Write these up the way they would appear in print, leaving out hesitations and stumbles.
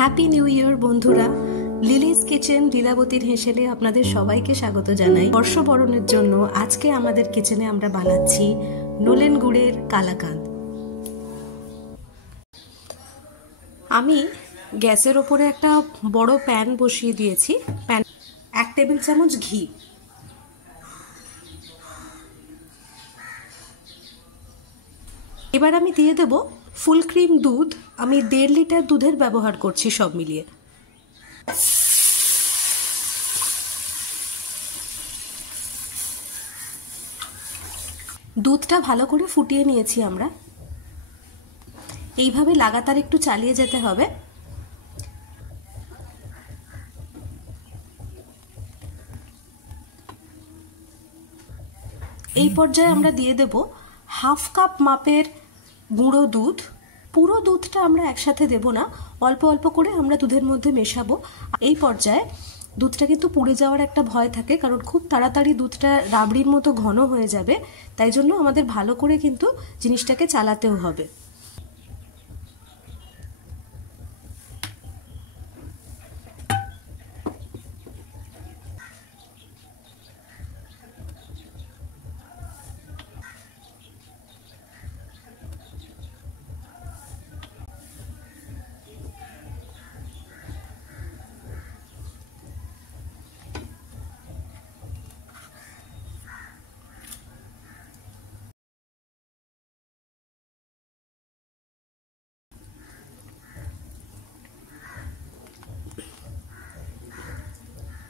Happy new year বন্ধুরা। Lily's kitchen লীলাবতীর হেসেলে আপনাদের সবাইকে স্বাগত জানাই। বর্ষবরণের জন্য আজকে আমাদের কিচেনে আমরা বানাচ্ছি নলেন গুড়ের কালাকাঁদ। আমি গ্যাসের ওপরে একটা বড় প্যান বসিয়ে দিয়েছি। প্যান 1 টেবিল চামচ ঘি, এবার আমি দিয়ে দেব ফুল ক্রিম দুধ। আমি 1.5 লিটার দুধের ব্যবহার করছি সব মিলিয়ে। দুধটা ভালো করে ফুটিয়ে নিয়েছি আমরা। এইভাবে লাগাতার একটু চালিয়ে যেতে হবে। এই পর্যায়ে আমরা দিয়ে দেব 1/2 কাপ মাপের গুঁড়ো দুধ। পুরো দুধটা আমরা একসাথে দেব না, অল্প অল্প করে আমরা দুধের মধ্যে মেশাবো। এই পর্যায়ে দুধটা কিন্তু পুড়ে যাওয়ার একটা ভয় থাকে, কারণ খুব তাড়াতাড়ি দুধটা রাবড়ির মতো ঘন হয়ে যাবে। তাই জন্য আমাদের ভালো করে কিন্তু জিনিসটাকে চালাতেও হবে।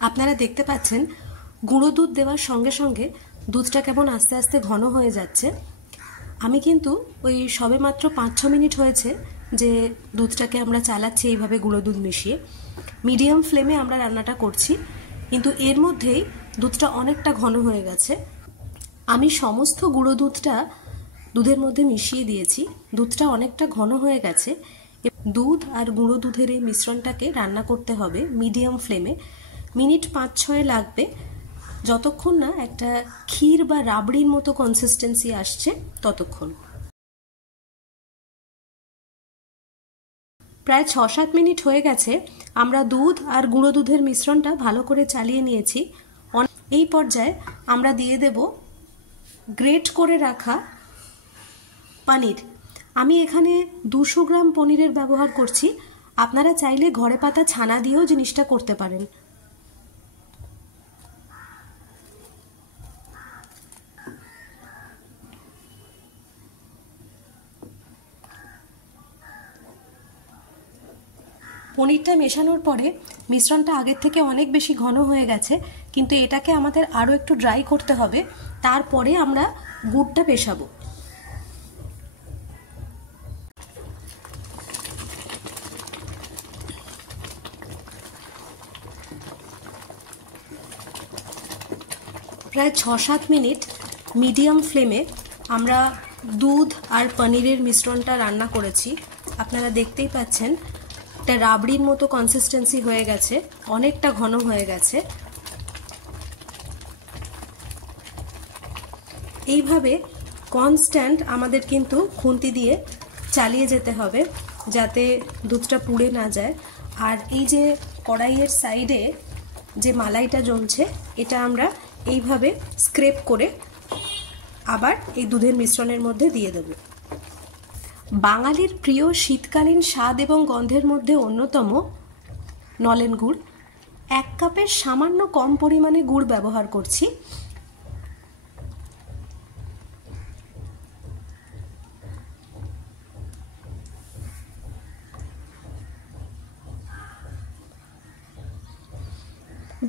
আপনারা দেখতে পাচ্ছেন গুঁড়ো দুধ দেওয়ার সঙ্গে সঙ্গে দুধটা কেমন আস্তে আস্তে ঘন হয়ে যাচ্ছে। আমি কিন্তু ওই সবে মাত্র 5-6 মিনিট হয়েছে যে দুধটাকে আমরা চালাচ্ছি এইভাবে গুঁড়ো দুধ মিশিয়ে। মিডিয়াম ফ্লেমে আমরা রান্নাটা করছি, কিন্তু এর মধ্যেই দুধটা অনেকটা ঘন হয়ে গেছে। আমি সমস্ত গুঁড়ো দুধটা দুধের মধ্যে মিশিয়ে দিয়েছি। দুধটা অনেকটা ঘন হয়ে গেছে। দুধ আর গুঁড়ো দুধের এই মিশ্রণটাকে রান্না করতে হবে মিডিয়াম ফ্লেমে। মিনিট 5-6 লাগবে, যতক্ষণ না একটা ক্ষীর বা রাবড়ির মতো কনসিস্টেন্সি আসছে ততক্ষণ। প্রায় 6-7 মিনিট হয়ে গেছে। আমরা দুধ আর গুঁড়ো দুধের মিশ্রণটা ভালো করে চালিয়ে নিয়েছি। এই পর্যায়ে আমরা দিয়ে দেব গ্রেট করে রাখা পনির। আমি এখানে 200 গ্রাম পনিরের ব্যবহার করছি। আপনারা চাইলে ঘরে পাতা ছানা দিয়েও জিনিসটা করতে পারেন। পনিরটা মেশানোর পরে মিশ্রণটা আগের থেকে অনেক বেশি ঘন হয়ে গেছে, কিন্তু এটাকে আমাদের আরও একটু ড্রাই করতে হবে। তারপরে আমরা গুড়টা পেশাবো। প্রায় 6-7 মিনিট মিডিয়াম ফ্লেমে আমরা দুধ আর পনিরের মিশ্রণটা রান্না করেছি। আপনারা দেখতেই পাচ্ছেন একটা রাবড়ির মতো কনসিস্টেন্সি হয়ে গেছে, অনেকটা ঘন হয়ে গেছে। এইভাবে কনস্ট্যান্ট আমাদের কিন্তু খুন্তি দিয়ে চালিয়ে যেতে হবে যাতে দুধটা পুড়ে না যায়। আর এই যে কড়াইয়ের সাইডে যে মালাইটা জমছে, এটা আমরা এইভাবে স্ক্রেপ করে আবার এই দুধের মিশ্রণের মধ্যে দিয়ে দেব। বাঙালির প্রিয় শীতকালীন স্বাদ এবং গন্ধের মধ্যে অন্যতম নলেন গুড়। 1 কাপের সামান্য কম পরিমাণে গুড় ব্যবহার করছি।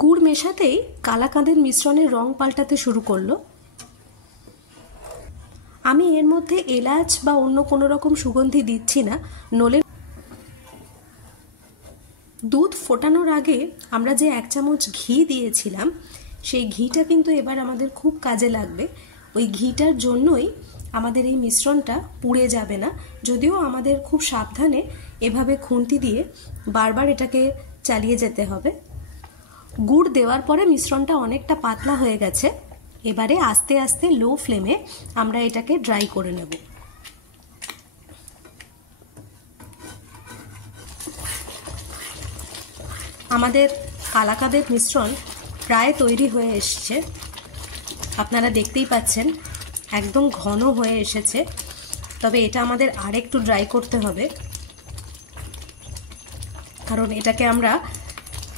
গুড় মেশাতেই কালাকাঁদের মিশ্রণের রং পাল্টাতে শুরু করলো। আমি এর মধ্যে এলাচ বা অন্য কোনো রকম সুগন্ধি দিচ্ছি না। নলেন দুধ ফোটানোর আগে আমরা যে 1 চামচ ঘি দিয়েছিলাম, সেই ঘিটা কিন্তু এবার আমাদের খুব কাজে লাগবে। ওই ঘিটার জন্যই আমাদের এই মিশ্রণটা পুড়ে যাবে না। যদিও আমাদের খুব সাবধানে এভাবে খুন্তি দিয়ে বারবার এটাকে চালিয়ে যেতে হবে। গুড় দেওয়ার পরে মিশ্রণটা অনেকটা পাতলা হয়ে গেছে। এবারে আস্তে আস্তে লো ফ্লেমে আমরা এটাকে ড্রাই করে নেব। আমাদের কালাকাঁদের মিশ্রণ প্রায় তৈরি হয়ে এসছে। আপনারা দেখতেই পাচ্ছেন একদম ঘন হয়ে এসেছে। তবে এটা আমাদের আরেকটু ড্রাই করতে হবে, কারণ এটাকে আমরা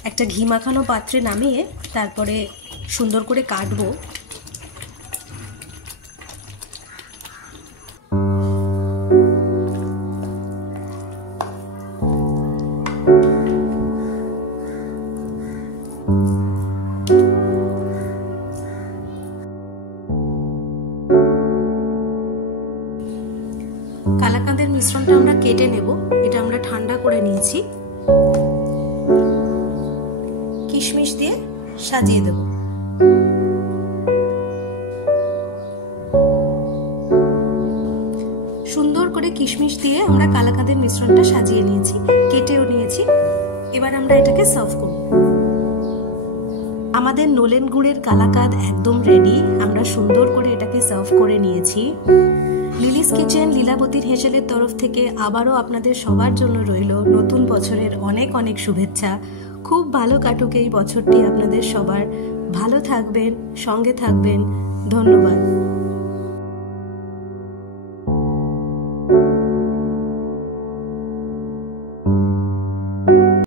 একটা ঘি মাখানো পাত্রে নামিয়ে তারপরে সুন্দর করে কাটবো। কালাকাঁদের মিশ্রণটা আমরা কেটে নেব। এটা আমরা ঠান্ডা করে নিয়েছি। কিশমিশ দিয়ে সাজিয়ে দেব। সুন্দর করে কিশমিশ দিয়ে আমরা কালাকাঁদের মিশ্রণটা সাজিয়ে নিয়েছি, কেটেও নিয়েছি। এবার আমরা এটাকে সার্ভ করব। আমাদের নলেন গুড়ের কালাকাঁদ একদম রেডি। আমরা সুন্দর করে এটাকে সার্ভ করে নিয়েছি। লিলিস কিচেন লীলাবতীর হেসেলের তরফ থেকে আবারও আপনাদের সবার জন্য রইল নতুন বছরের অনেক অনেক শুভেচ্ছা। খুব ভালো কাটুক এই বছরটি আপনাদের সবার। ভালো থাকবেন, সঙ্গে থাকবেন। ধন্যবাদ।